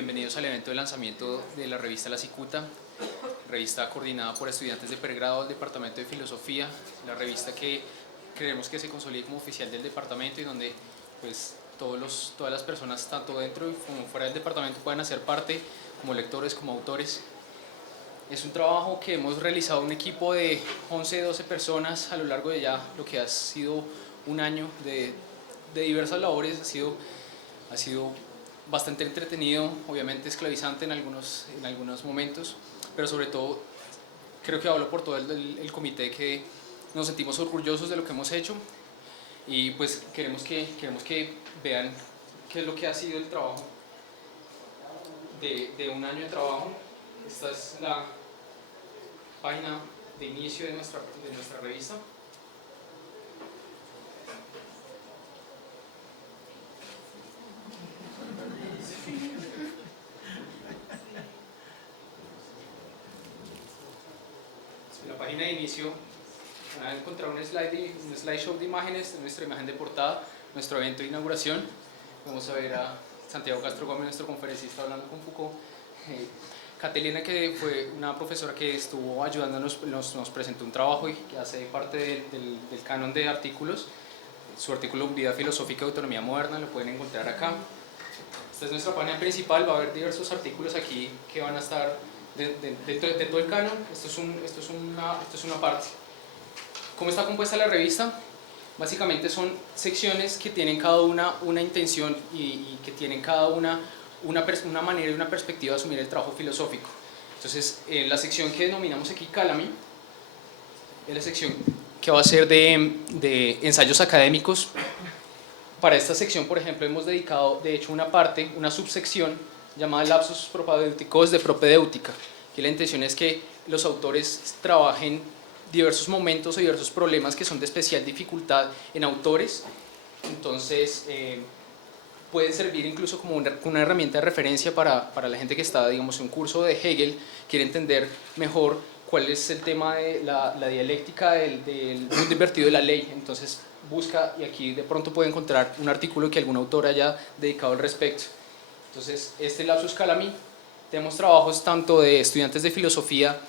bienvenidos al evento de lanzamiento de la revista La Cicuta, revista coordinada por estudiantes de pregrado del Departamento de Filosofía, la revista que creemos que se consolide como oficial del departamento y donde pues, todas las personas, tanto dentro como fuera del departamento, puedan hacer parte como lectores, como autores. Es un trabajo que hemos realizado un equipo de 11, 12 personas a lo largo de ya lo que ha sido un año de diversas labores. Ha sido bastante entretenido, obviamente esclavizante en algunos momentos, pero sobre todo creo que hablo por todo el comité, que nos sentimos orgullosos de lo que hemos hecho y pues queremos que vean qué es lo que ha sido el trabajo de un año de trabajo. Esta es la página de inicio de nuestra revista. En la página de inicio van a encontrar un slideshow de imágenes de nuestra imagen de portada, nuestro evento de inauguración. Vamos a ver a Santiago Castro Gómez, nuestro conferencista, hablando con Foucault. Catalina, que fue una profesora que estuvo ayudándonos, nos presentó un trabajo y que hace parte del canon de artículos. Su artículo Vida filosófica de autonomía moderna lo pueden encontrar acá. Esta es nuestra página principal, va a haber diversos artículos aquí que van a estar dentro de todo el canon. Esto es una parte. ¿Cómo está compuesta la revista? Básicamente son secciones que tienen cada una intención y que tienen cada una manera y una perspectiva de asumir el trabajo filosófico. Entonces, la sección que denominamos aquí Calami es la sección que va a ser de ensayos académicos. Para esta sección, por ejemplo, hemos dedicado, de hecho, una subsección llamada Lapsus Propedéuticos de Propedéutica, que la intención es que los autores trabajen diversos momentos o diversos problemas que son de especial dificultad en autores. Entonces, pueden servir incluso como una herramienta de referencia para la gente que está, digamos, en un curso de Hegel, quiere entender mejor cuál es el tema de la dialéctica del mundo invertido de la ley. Entonces busca, y aquí de pronto puede encontrar un artículo que algún autor haya dedicado al respecto. Entonces, este Lapsus Calami, tenemos trabajos tanto de estudiantes de filosofía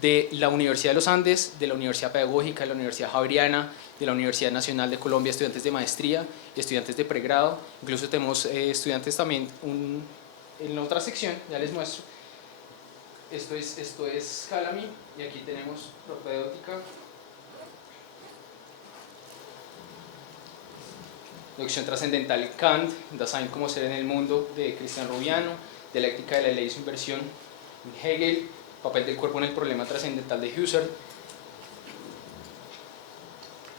de la Universidad de los Andes, de la Universidad Pedagógica, de la Universidad Javeriana, de la Universidad Nacional de Colombia, estudiantes de maestría, estudiantes de pregrado, incluso tenemos estudiantes también en la otra sección, ya les muestro. Esto es Calami, y aquí tenemos propedéutica, deducción trascendental Kant, Dasein como ser en el mundo de Cristian Rubiano, dialéctica de la ley y su inversión en Hegel, papel del cuerpo en el problema trascendental de Husserl.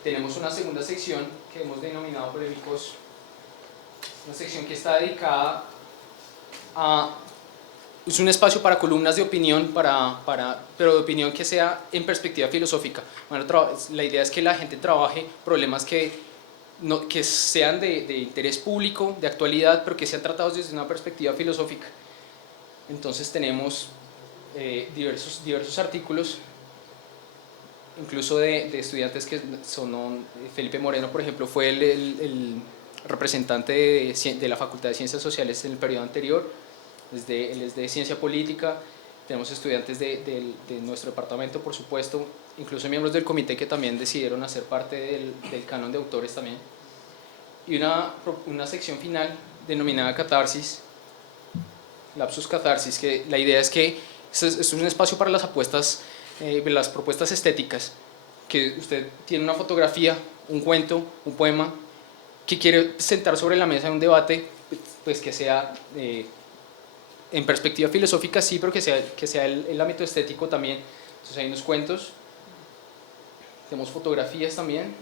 Tenemos una segunda sección que hemos denominado polémicos, una sección que está dedicada a... Es un espacio para columnas de opinión, pero de opinión que sea en perspectiva filosófica. Bueno, la idea es que la gente trabaje problemas que sean de interés público, de actualidad, pero que sean tratados desde una perspectiva filosófica. Entonces tenemos diversos artículos, incluso de estudiantes que son... Felipe Moreno, por ejemplo, fue el representante de la Facultad de Ciencias Sociales en el periodo anterior. Él es de Ciencia Política. Tenemos estudiantes de nuestro departamento, por supuesto, incluso miembros del comité que también decidieron hacer parte del canon de autores también. Y una sección final denominada Catarsis, Lapsus Catarsis, que la idea es que es un espacio para las propuestas estéticas, que usted tiene una fotografía, un cuento, un poema, que quiere sentar sobre la mesa en un debate, pues que sea en perspectiva filosófica, sí, pero que sea el ámbito estético también. Entonces hay unos cuentos, tenemos fotografías también.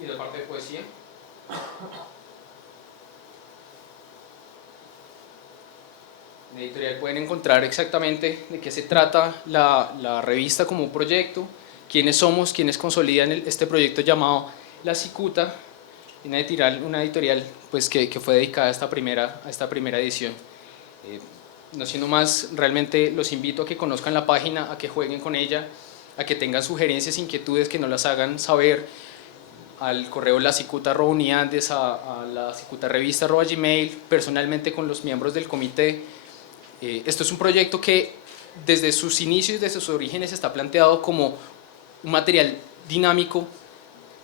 Y la parte de poesía. En la editorial pueden encontrar exactamente de qué se trata la revista como un proyecto, quiénes somos, quiénes consolidan este proyecto llamado La Cicuta, una editorial pues, que fue dedicada a esta primera edición. no siendo más, realmente los invito a que conozcan la página, a que jueguen con ella, a que tengan sugerencias, inquietudes, que nos las hagan saber al correo lasicuta.uniandes, a lasicutarrevista.gmail, personalmente con los miembros del comité. Esto es un proyecto que desde sus inicios, desde sus orígenes, está planteado como un material dinámico,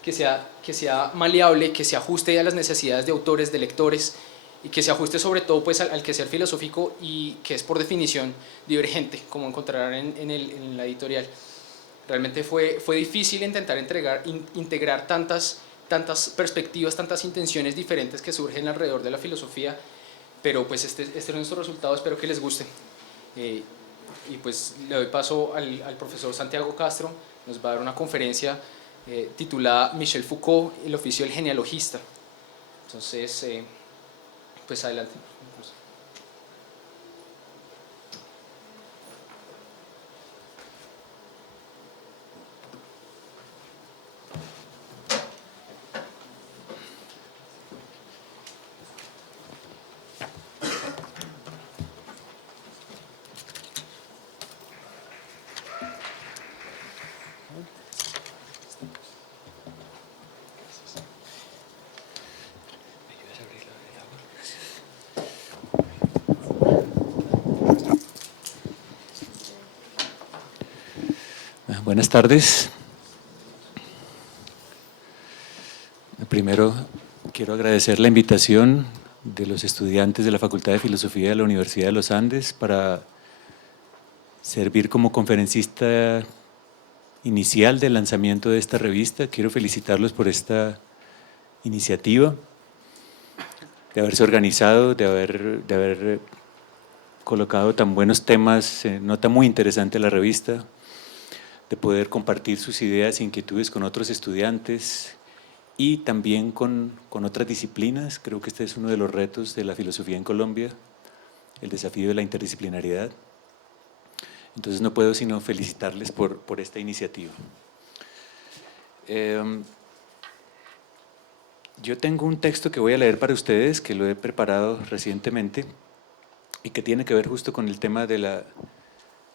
que sea maleable, que se ajuste a las necesidades de autores, de lectores, y que se ajuste sobre todo pues, al quehacer filosófico y que es por definición divergente, como encontrarán en la editorial. Realmente fue difícil intentar integrar tantas perspectivas, tantas intenciones diferentes que surgen alrededor de la filosofía, pero pues este es nuestro resultado, espero que les guste. Y pues le doy paso al profesor Santiago Castro, nos va a dar una conferencia titulada Michel Foucault, el oficio del genealogista. Entonces, pues adelante. Buenas tardes. Primero quiero agradecer la invitación de los estudiantes de la Facultad de Filosofía de la Universidad de los Andes para servir como conferencista inicial del lanzamiento de esta revista. Quiero felicitarlos por esta iniciativa, de haberse organizado, de haber colocado tan buenos temas, nota muy interesante la revista, de poder compartir sus ideas e inquietudes con otros estudiantes y también con otras disciplinas. Creo que este es uno de los retos de la filosofía en Colombia, el desafío de la interdisciplinariedad. Entonces no puedo sino felicitarles por esta iniciativa. Yo tengo un texto que voy a leer para ustedes, que lo he preparado recientemente y que tiene que ver justo con el tema de las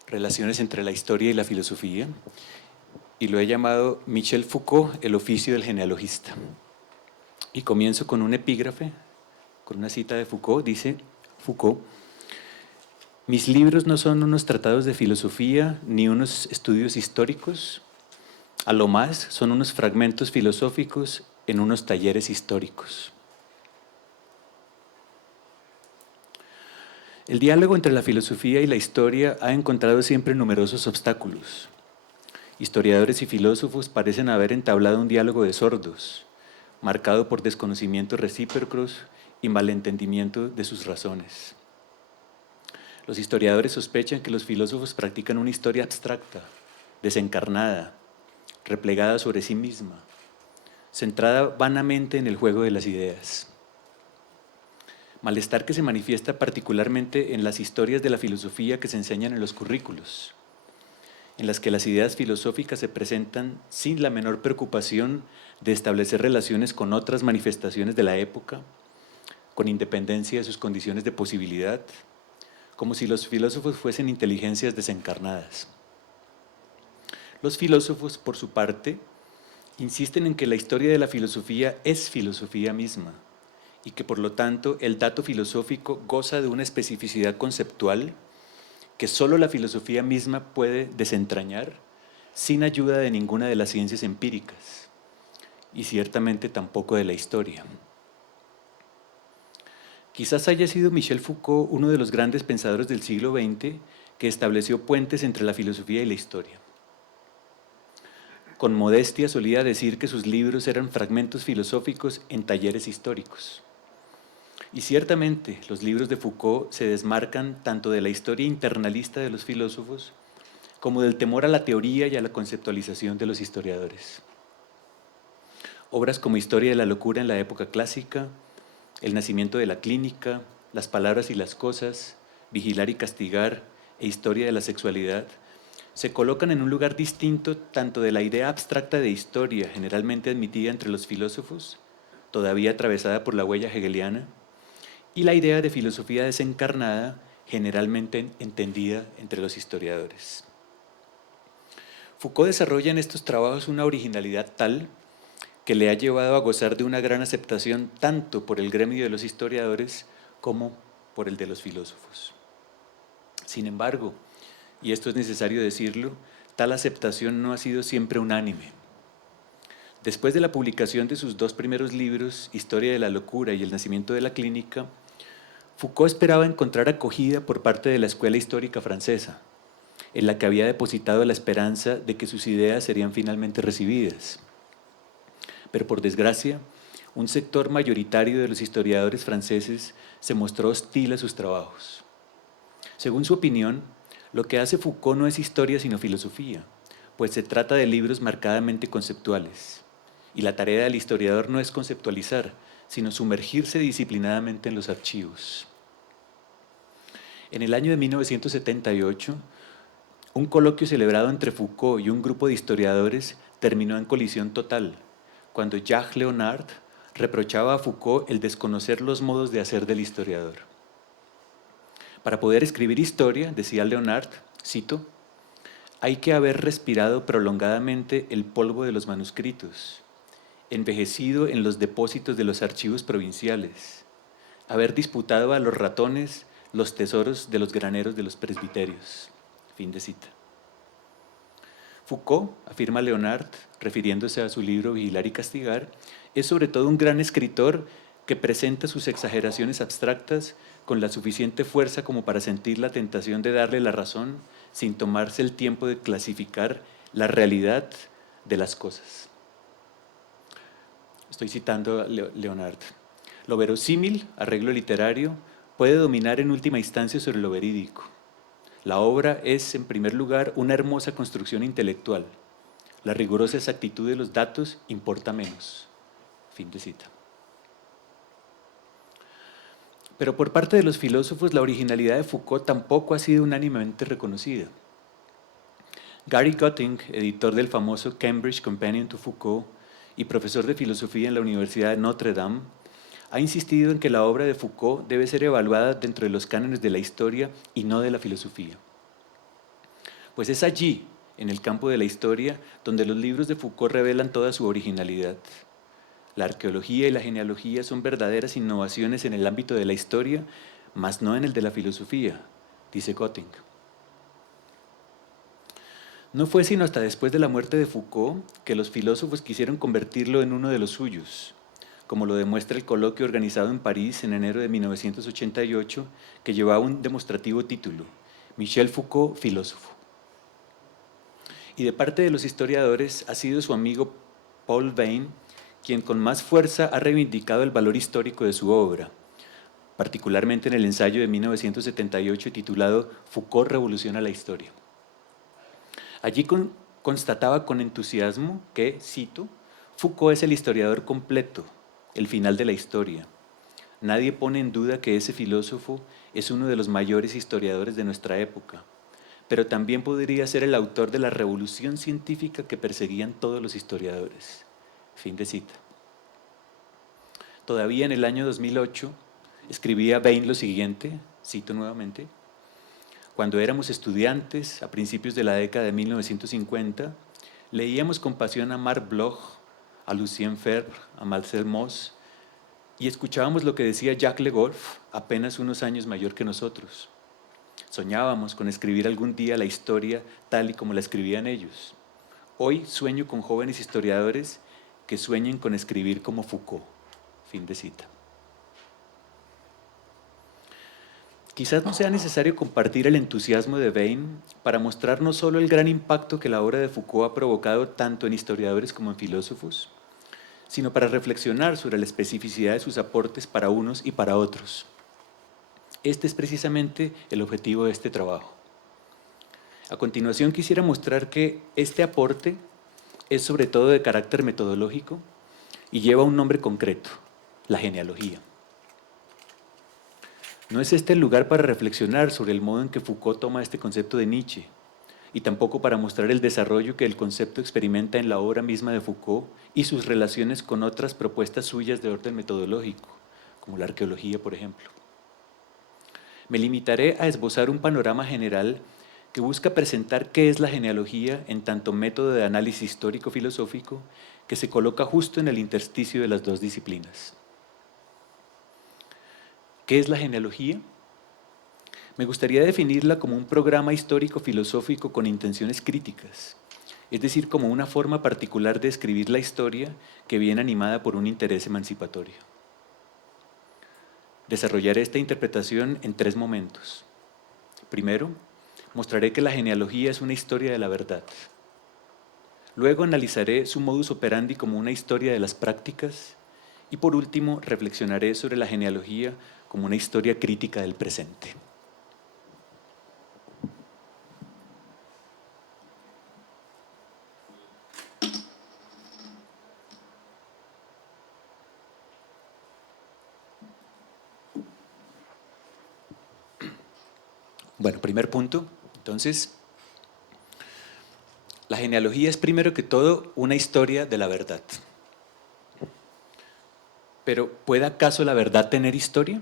relaciones entre la historia y la filosofía, y lo he llamado Michel Foucault, el oficio del genealogista. Y comienzo con un epígrafe, con una cita de Foucault. Dice Foucault: mis libros no son unos tratados de filosofía ni unos estudios históricos, a lo más son unos fragmentos filosóficos en unos talleres históricos. El diálogo entre la filosofía y la historia ha encontrado siempre numerosos obstáculos. Historiadores y filósofos parecen haber entablado un diálogo de sordos, marcado por desconocimientos recíprocos y malentendimiento de sus razones. Los historiadores sospechan que los filósofos practican una historia abstracta, desencarnada, replegada sobre sí misma, centrada vanamente en el juego de las ideas. Malestar que se manifiesta particularmente en las historias de la filosofía que se enseñan en los currículos, en las que las ideas filosóficas se presentan sin la menor preocupación de establecer relaciones con otras manifestaciones de la época, con independencia de sus condiciones de posibilidad, como si los filósofos fuesen inteligencias desencarnadas. Los filósofos, por su parte, insisten en que la historia de la filosofía es filosofía misma y que, por lo tanto, el dato filosófico goza de una especificidad conceptual que solo la filosofía misma puede desentrañar sin ayuda de ninguna de las ciencias empíricas y ciertamente tampoco de la historia. Quizás haya sido Michel Foucault uno de los grandes pensadores del siglo XX que estableció puentes entre la filosofía y la historia. Con modestia solía decir que sus libros eran fragmentos filosóficos en talleres históricos. Y ciertamente los libros de Foucault se desmarcan tanto de la historia internalista de los filósofos como del temor a la teoría y a la conceptualización de los historiadores. Obras como Historia de la locura en la época clásica, El nacimiento de la clínica, Las palabras y las cosas, Vigilar y castigar e Historia de la sexualidad se colocan en un lugar distinto tanto de la idea abstracta de historia generalmente admitida entre los filósofos, todavía atravesada por la huella hegeliana, y la idea de filosofía desencarnada generalmente entendida entre los historiadores. Foucault desarrolla en estos trabajos una originalidad tal que le ha llevado a gozar de una gran aceptación tanto por el gremio de los historiadores como por el de los filósofos. Sin embargo, y esto es necesario decirlo, tal aceptación no ha sido siempre unánime. Después de la publicación de sus dos primeros libros, Historia de la locura y El nacimiento de la clínica, Foucault esperaba encontrar acogida por parte de la escuela histórica francesa, en la que había depositado la esperanza de que sus ideas serían finalmente recibidas. Pero por desgracia, un sector mayoritario de los historiadores franceses se mostró hostil a sus trabajos. Según su opinión, lo que hace Foucault no es historia sino filosofía, pues se trata de libros marcadamente conceptuales. Y la tarea del historiador no es conceptualizar, sino sumergirse disciplinadamente en los archivos. En el año de 1978, un coloquio celebrado entre Foucault y un grupo de historiadores terminó en colisión total, cuando Jacques Léonard reprochaba a Foucault el desconocer los modos de hacer del historiador. Para poder escribir historia, decía Léonard, cito, hay que haber respirado prolongadamente el polvo de los manuscritos, envejecido en los depósitos de los archivos provinciales, haber disputado a los ratones los tesoros de los graneros de los presbiterios. Fin de cita. Foucault, afirma Léonard, refiriéndose a su libro Vigilar y Castigar, es sobre todo un gran escritor que presenta sus exageraciones abstractas con la suficiente fuerza como para sentir la tentación de darle la razón sin tomarse el tiempo de clasificar la realidad de las cosas. Estoy citando a Léonard. Lo verosímil, arreglo literario, puede dominar en última instancia sobre lo verídico. La obra es, en primer lugar, una hermosa construcción intelectual. La rigurosa exactitud de los datos importa menos. Fin de cita. Pero por parte de los filósofos, la originalidad de Foucault tampoco ha sido unánimemente reconocida. Gary Gutting, editor del famoso Cambridge Companion to Foucault y profesor de filosofía en la Universidad de Notre Dame, ha insistido en que la obra de Foucault debe ser evaluada dentro de los cánones de la historia y no de la filosofía. Pues es allí, en el campo de la historia, donde los libros de Foucault revelan toda su originalidad. La arqueología y la genealogía son verdaderas innovaciones en el ámbito de la historia, mas no en el de la filosofía, dice Gutting. No fue sino hasta después de la muerte de Foucault que los filósofos quisieron convertirlo en uno de los suyos, como lo demuestra el coloquio organizado en París en enero de 1988, que llevaba un demostrativo título, Michel Foucault, filósofo. Y de parte de los historiadores ha sido su amigo Paul Veyne quien con más fuerza ha reivindicado el valor histórico de su obra, particularmente en el ensayo de 1978 titulado Foucault revoluciona la historia. Allí constataba con entusiasmo que, cito, Foucault es el historiador completo, el final de la historia. Nadie pone en duda que ese filósofo es uno de los mayores historiadores de nuestra época, pero también podría ser el autor de la revolución científica que perseguían todos los historiadores. Fin de cita. Todavía en el año 2008 escribía Veyne lo siguiente, cito nuevamente, cuando éramos estudiantes, a principios de la década de 1950, leíamos con pasión a Marc Bloch, a Lucien Febvre, a Marcel Mauss, y escuchábamos lo que decía Jacques Le Goff, apenas unos años mayor que nosotros. Soñábamos con escribir algún día la historia tal y como la escribían ellos. Hoy sueño con jóvenes historiadores que sueñen con escribir como Foucault. Fin de cita. Quizás no sea necesario compartir el entusiasmo de Veyne para mostrar no solo el gran impacto que la obra de Foucault ha provocado tanto en historiadores como en filósofos, sino para reflexionar sobre la especificidad de sus aportes para unos y para otros. Este es precisamente el objetivo de este trabajo. A continuación quisiera mostrar que este aporte es sobre todo de carácter metodológico y lleva un nombre concreto, la genealogía. No es este el lugar para reflexionar sobre el modo en que Foucault toma este concepto de Nietzsche, y tampoco para mostrar el desarrollo que el concepto experimenta en la obra misma de Foucault y sus relaciones con otras propuestas suyas de orden metodológico, como la arqueología, por ejemplo. me limitaré a esbozar un panorama general que busca presentar qué es la genealogía en tanto método de análisis histórico-filosófico que se coloca justo en el intersticio de las dos disciplinas. ¿Qué es la genealogía? Me gustaría definirla como un programa histórico-filosófico con intenciones críticas, es decir, como una forma particular de escribir la historia que viene animada por un interés emancipatorio. Desarrollaré esta interpretación en 3 momentos. Primero, mostraré que la genealogía es una historia de la verdad. Luego analizaré su modus operandi como una historia de las prácticas y por último reflexionaré sobre la genealogía como una historia crítica del presente. Bueno, primer punto, entonces, la genealogía es primero que todo una historia de la verdad. Pero, ¿puede acaso la verdad tener historia?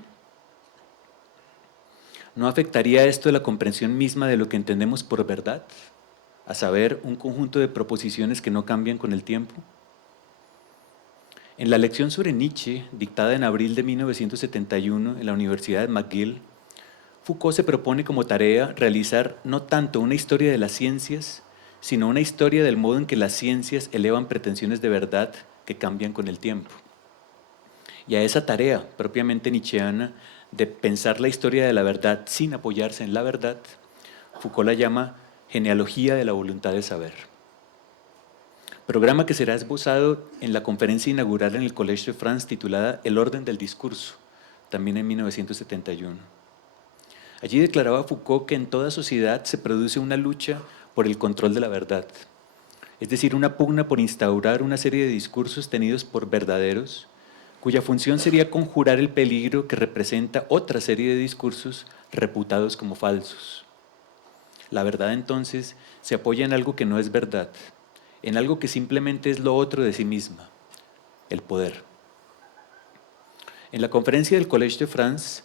¿No afectaría esto la comprensión misma de lo que entendemos por verdad? A saber, un conjunto de proposiciones que no cambian con el tiempo. En la lección sobre Nietzsche, dictada en abril de 1971 en la Universidad de McGill, Foucault se propone como tarea realizar no tanto una historia de las ciencias, sino una historia del modo en que las ciencias elevan pretensiones de verdad que cambian con el tiempo. Y a esa tarea propiamente nietzscheana de pensar la historia de la verdad sin apoyarse en la verdad, Foucault la llama genealogía de la voluntad de saber. Programa que será esbozado en la conferencia inaugural en el Collège de France titulada El orden del discurso, también en 1971. Allí declaraba Foucault que en toda sociedad se produce una lucha por el control de la verdad, es decir, una pugna por instaurar una serie de discursos tenidos por verdaderos, cuya función sería conjurar el peligro que representa otra serie de discursos reputados como falsos. La verdad entonces se apoya en algo que no es verdad, en algo que simplemente es lo otro de sí misma, el poder. En la conferencia del Collège de France,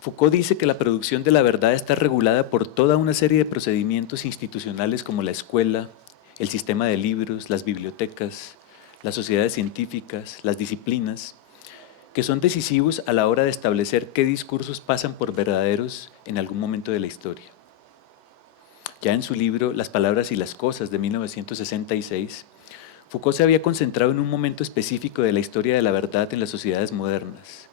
Foucault dice que la producción de la verdad está regulada por toda una serie de procedimientos institucionales como la escuela, el sistema de libros, las bibliotecas, las sociedades científicas, las disciplinas, que son decisivos a la hora de establecer qué discursos pasan por verdaderos en algún momento de la historia. Ya en su libro Las palabras y las cosas de 1966, Foucault se había concentrado en un momento específico de la historia de la verdad en las sociedades modernas,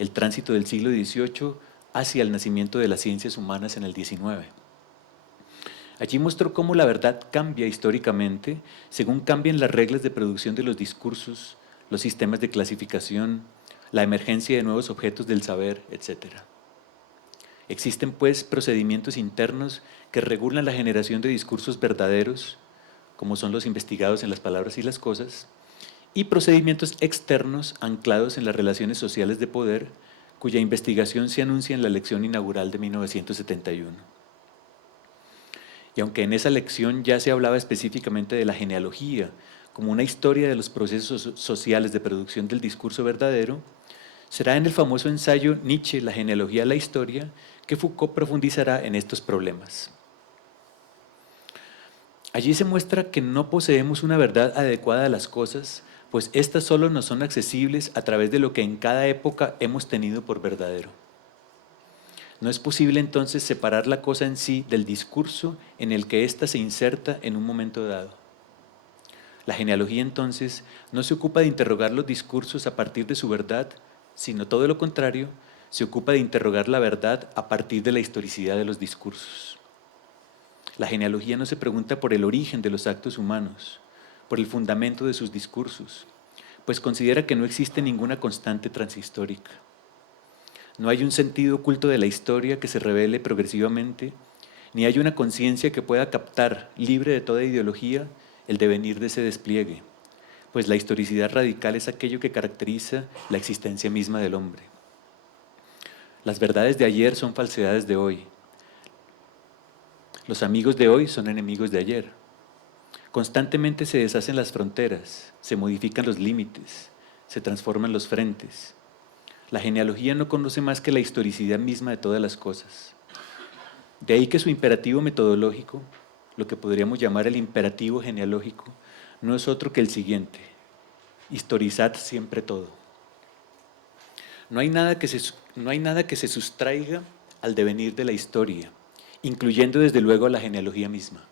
el tránsito del siglo XVIII hacia el nacimiento de las ciencias humanas en el XIX. Allí mostró cómo la verdad cambia históricamente según cambian las reglas de producción de los discursos, los sistemas de clasificación, la emergencia de nuevos objetos del saber, etc. Existen pues procedimientos internos que regulan la generación de discursos verdaderos, como son los investigados en las palabras y las cosas, y procedimientos externos anclados en las relaciones sociales de poder, cuya investigación se anuncia en la lección inaugural de 1971. Y aunque en esa lección ya se hablaba específicamente de la genealogía como una historia de los procesos sociales de producción del discurso verdadero, será en el famoso ensayo Nietzsche, la genealogía de la historia, que Foucault profundizará en estos problemas. Allí se muestra que no poseemos una verdad adecuada a las cosas, pues éstas solo nos son accesibles a través de lo que en cada época hemos tenido por verdadero. No es posible entonces separar la cosa en sí del discurso en el que ésta se inserta en un momento dado. La genealogía entonces no se ocupa de interrogar los discursos a partir de su verdad, sino todo lo contrario, se ocupa de interrogar la verdad a partir de la historicidad de los discursos. La genealogía no se pregunta por el origen de los actos humanos, por el fundamento de sus discursos, pues considera que no existe ninguna constante transhistórica. No hay un sentido oculto de la historia que se revele progresivamente, ni hay una conciencia que pueda captar, libre de toda ideología, el devenir de ese despliegue, pues la historicidad radical es aquello que caracteriza la existencia misma del hombre. Las verdades de ayer son falsedades de hoy. Los amigos de hoy son enemigos de ayer. Constantemente se deshacen las fronteras, se modifican los límites, se transforman los frentes. La genealogía no conoce más que la historicidad misma de todas las cosas. De ahí que su imperativo metodológico, lo que podríamos llamar el imperativo genealógico, no es otro que el siguiente: historizad siempre todo. No hay nada que se sustraiga al devenir de la historia, incluyendo desde luego a la genealogía misma.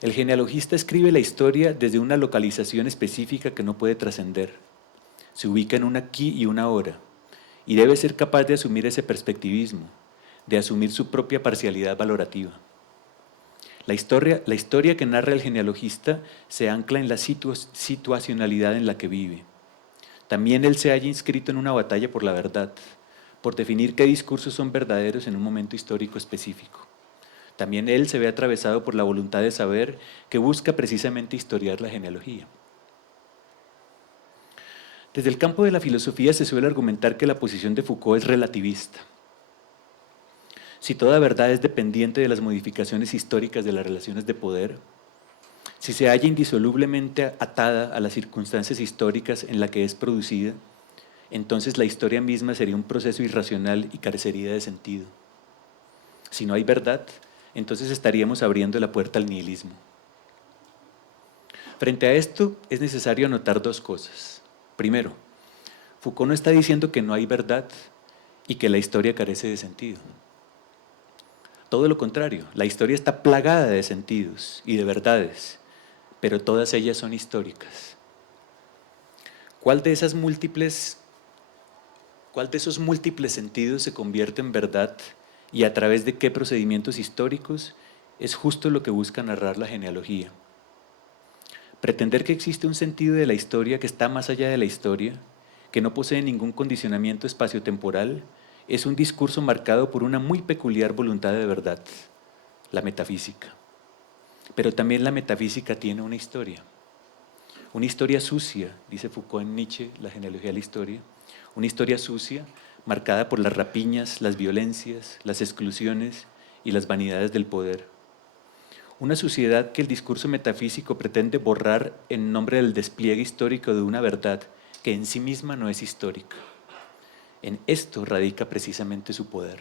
El genealogista escribe la historia desde una localización específica que no puede trascender. Se ubica en un aquí y una ahora, y debe ser capaz de asumir ese perspectivismo, de asumir su propia parcialidad valorativa. La historia que narra el genealogista se ancla en la situacionalidad en la que vive. También él se halla inscrito en una batalla por la verdad, por definir qué discursos son verdaderos en un momento histórico específico. También él se ve atravesado por la voluntad de saber que busca precisamente historiar la genealogía. Desde el campo de la filosofía se suele argumentar que la posición de Foucault es relativista. Si toda verdad es dependiente de las modificaciones históricas de las relaciones de poder, si se halla indisolublemente atada a las circunstancias históricas en las que es producida, entonces la historia misma sería un proceso irracional y carecería de sentido. Si no hay verdad, entonces estaríamos abriendo la puerta al nihilismo. Frente a esto, es necesario anotar dos cosas. Primero, Foucault no está diciendo que no hay verdad y que la historia carece de sentido. Todo lo contrario, la historia está plagada de sentidos y de verdades, pero todas ellas son históricas. ¿Cuál de esos múltiples sentidos se convierte en verdad y a través de qué procedimientos históricos? Es justo lo que busca narrar la genealogía. Pretender que existe un sentido de la historia que está más allá de la historia, que no posee ningún condicionamiento espaciotemporal, es un discurso marcado por una muy peculiar voluntad de verdad, la metafísica. Pero también la metafísica tiene una historia sucia, dice Foucault en Nietzsche, La genealogía de la historia, una historia sucia marcada por las rapiñas, las violencias, las exclusiones y las vanidades del poder. Una suciedad que el discurso metafísico pretende borrar en nombre del despliegue histórico de una verdad que en sí misma no es histórica. En esto radica precisamente su poder.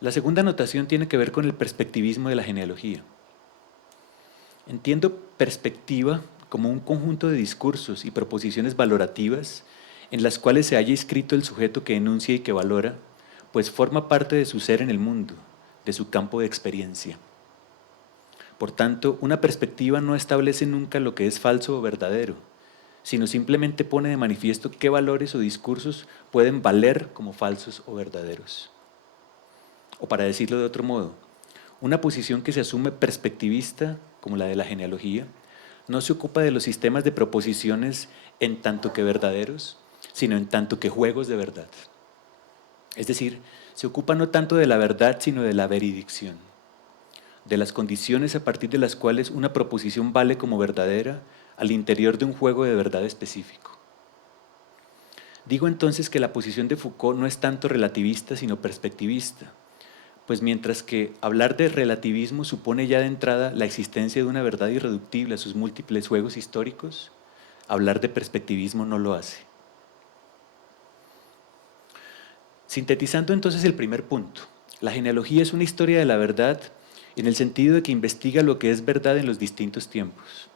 La segunda anotación tiene que ver con el perspectivismo de la genealogía. Entiendo perspectiva como un conjunto de discursos y proposiciones valorativas en las cuales se halla inscrito el sujeto que enuncia y que valora, pues forma parte de su ser en el mundo, de su campo de experiencia. Por tanto, una perspectiva no establece nunca lo que es falso o verdadero, sino simplemente pone de manifiesto qué valores o discursos pueden valer como falsos o verdaderos. O para decirlo de otro modo, una posición que se asume perspectivista, como la de la genealogía, no se ocupa de los sistemas de proposiciones en tanto que verdaderos, sino en tanto que juegos de verdad. Es decir, se ocupa no tanto de la verdad, sino de la veridicción, de las condiciones a partir de las cuales una proposición vale como verdadera al interior de un juego de verdad específico. Digo entonces que la posición de Foucault no es tanto relativista, sino perspectivista, pues mientras que hablar de relativismo supone ya de entrada la existencia de una verdad irreductible a sus múltiples juegos históricos, hablar de perspectivismo no lo hace. Sintetizando entonces el primer punto, la genealogía es una historia de la verdad en el sentido de que investiga lo que es verdad en los distintos tiempos.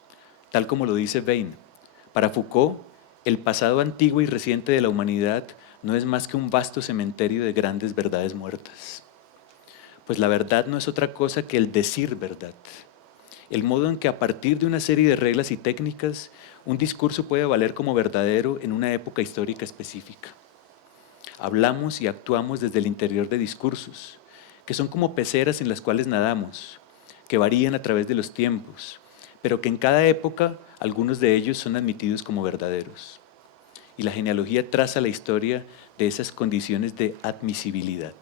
Tal como lo dice Bain, para Foucault, el pasado antiguo y reciente de la humanidad no es más que un vasto cementerio de grandes verdades muertas. Pues la verdad no es otra cosa que el decir verdad, el modo en que a partir de una serie de reglas y técnicas, un discurso puede valer como verdadero en una época histórica específica. Hablamos y actuamos desde el interior de discursos, que son como peceras en las cuales nadamos, que varían a través de los tiempos, pero que en cada época algunos de ellos son admitidos como verdaderos. Y la genealogía traza la historia de esas condiciones de admisibilidad.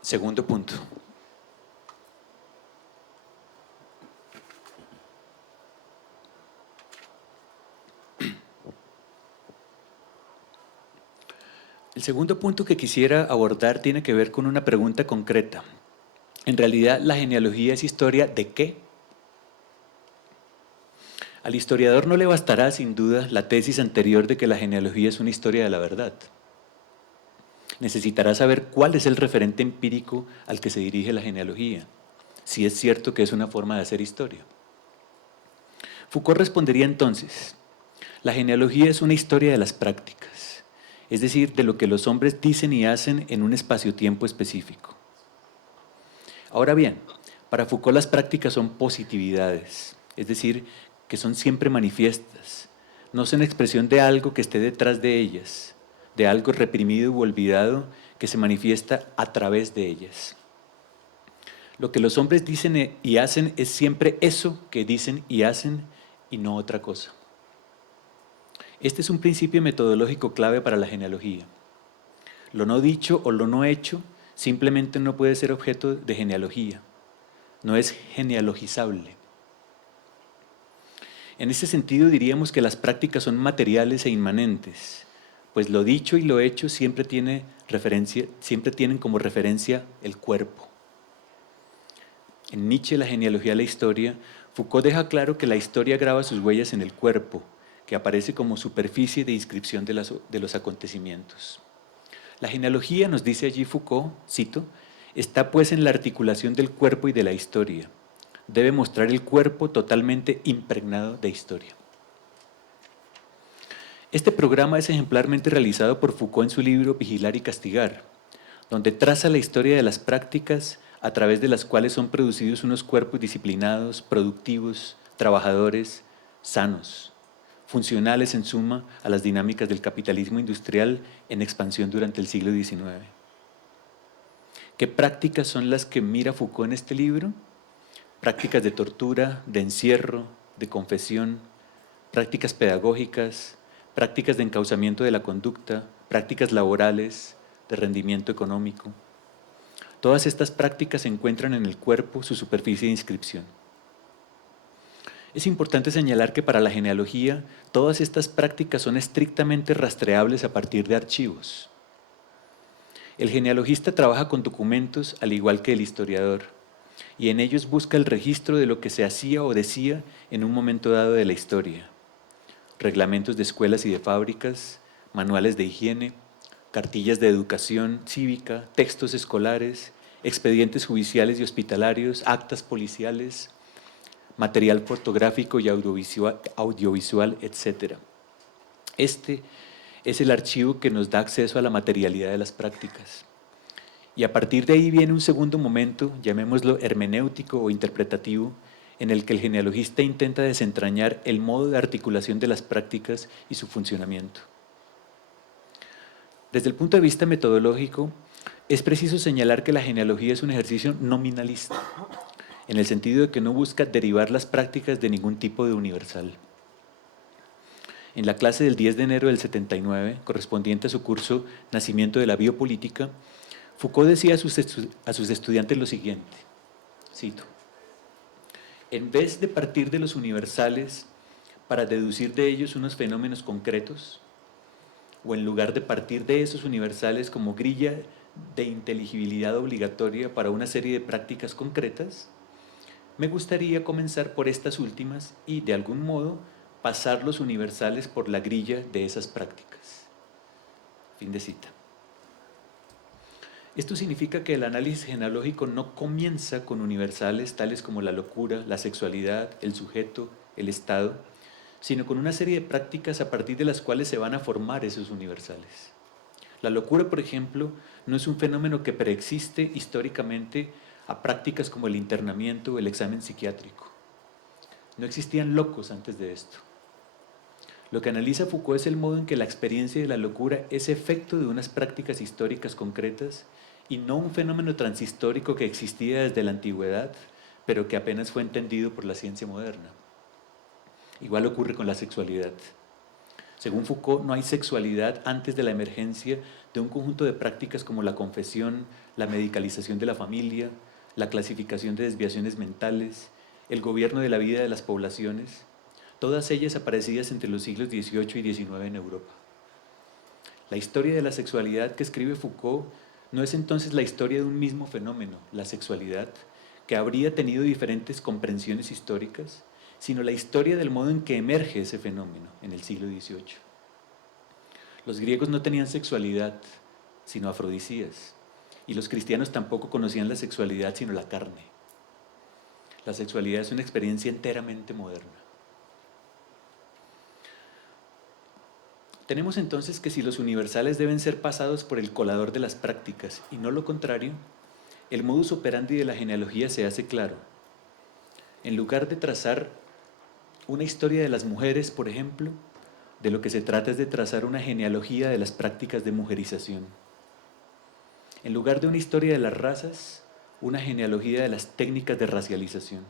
Segundo punto. El segundo punto que quisiera abordar tiene que ver con una pregunta concreta. En realidad, ¿la genealogía es historia de qué? Al historiador no le bastará, sin duda, la tesis anterior de que la genealogía es una historia de la verdad. Necesitará saber cuál es el referente empírico al que se dirige la genealogía, si es cierto que es una forma de hacer historia. Foucault respondería entonces: la genealogía es una historia de las prácticas, es decir, de lo que los hombres dicen y hacen en un espacio-tiempo específico. Ahora bien, para Foucault las prácticas son positividades, es decir, que son siempre manifiestas, no son expresión de algo que esté detrás de ellas, de algo reprimido u olvidado que se manifiesta a través de ellas. Lo que los hombres dicen y hacen es siempre eso que dicen y hacen y no otra cosa. Este es un principio metodológico clave para la genealogía. Lo no dicho o lo no hecho simplemente no puede ser objeto de genealogía, no es genealogizable. En ese sentido diríamos que las prácticas son materiales e inmanentes, pues lo dicho y lo hecho siempre tienen como referencia el cuerpo. En Nietzsche, la genealogía de la historia, Foucault deja claro que la historia graba sus huellas en el cuerpo, que aparece como superficie de inscripción de los acontecimientos. La genealogía, nos dice allí Foucault, cito, está pues en la articulación del cuerpo y de la historia. Debe mostrar el cuerpo totalmente impregnado de historia. Este programa es ejemplarmente realizado por Foucault en su libro Vigilar y Castigar, donde traza la historia de las prácticas a través de las cuales son producidos unos cuerpos disciplinados, productivos, trabajadores, sanos, funcionales en suma a las dinámicas del capitalismo industrial en expansión durante el siglo XIX. ¿Qué prácticas son las que mira Foucault en este libro? Prácticas de tortura, de encierro, de confesión, prácticas pedagógicas, prácticas de encauzamiento de la conducta, prácticas laborales, de rendimiento económico. Todas estas prácticas se encuentran en el cuerpo, su superficie de inscripción. Es importante señalar que para la genealogía, todas estas prácticas son estrictamente rastreables a partir de archivos. El genealogista trabaja con documentos al igual que el historiador, y en ellos busca el registro de lo que se hacía o decía en un momento dado de la historia. Reglamentos de escuelas y de fábricas, manuales de higiene, cartillas de educación cívica, textos escolares, expedientes judiciales y hospitalarios, actas policiales, material fotográfico y audiovisual, etc. Este es el archivo que nos da acceso a la materialidad de las prácticas. Y a partir de ahí viene un segundo momento, llamémoslo hermenéutico o interpretativo, en el que el genealogista intenta desentrañar el modo de articulación de las prácticas y su funcionamiento. Desde el punto de vista metodológico, es preciso señalar que la genealogía es un ejercicio nominalista, en el sentido de que no busca derivar las prácticas de ningún tipo de universal. En la clase del 10 de enero del 79, correspondiente a su curso Nacimiento de la Biopolítica, Foucault decía a sus estudiantes lo siguiente, cito, en vez de partir de los universales para deducir de ellos unos fenómenos concretos, o en lugar de partir de esos universales como grilla de inteligibilidad obligatoria para una serie de prácticas concretas, me gustaría comenzar por estas últimas y, de algún modo, pasar los universales por la grilla de esas prácticas. Fin de cita. Esto significa que el análisis genealógico no comienza con universales tales como la locura, la sexualidad, el sujeto, el Estado, sino con una serie de prácticas a partir de las cuales se van a formar esos universales. La locura, por ejemplo, no es un fenómeno que preexiste históricamente a prácticas como el internamiento o el examen psiquiátrico. No existían locos antes de esto. Lo que analiza Foucault es el modo en que la experiencia de la locura es efecto de unas prácticas históricas concretas y no un fenómeno transhistórico que existía desde la antigüedad, pero que apenas fue entendido por la ciencia moderna. Igual ocurre con la sexualidad. Según Foucault, no hay sexualidad antes de la emergencia de un conjunto de prácticas como la confesión, la medicalización de la familia, la clasificación de desviaciones mentales, el gobierno de la vida de las poblaciones, todas ellas aparecidas entre los siglos XVIII y XIX en Europa. La historia de la sexualidad que escribe Foucault no es entonces la historia de un mismo fenómeno, la sexualidad, que habría tenido diferentes comprensiones históricas, sino la historia del modo en que emerge ese fenómeno en el siglo XVIII. Los griegos no tenían sexualidad, sino afrodisías, y los cristianos tampoco conocían la sexualidad, sino la carne. La sexualidad es una experiencia enteramente moderna. Tenemos entonces que si los universales deben ser pasados por el colador de las prácticas y no lo contrario, el modus operandi de la genealogía se hace claro. En lugar de trazar una historia de las mujeres, por ejemplo, de lo que se trata es de trazar una genealogía de las prácticas de mujerización. En lugar de una historia de las razas, una genealogía de las técnicas de racialización.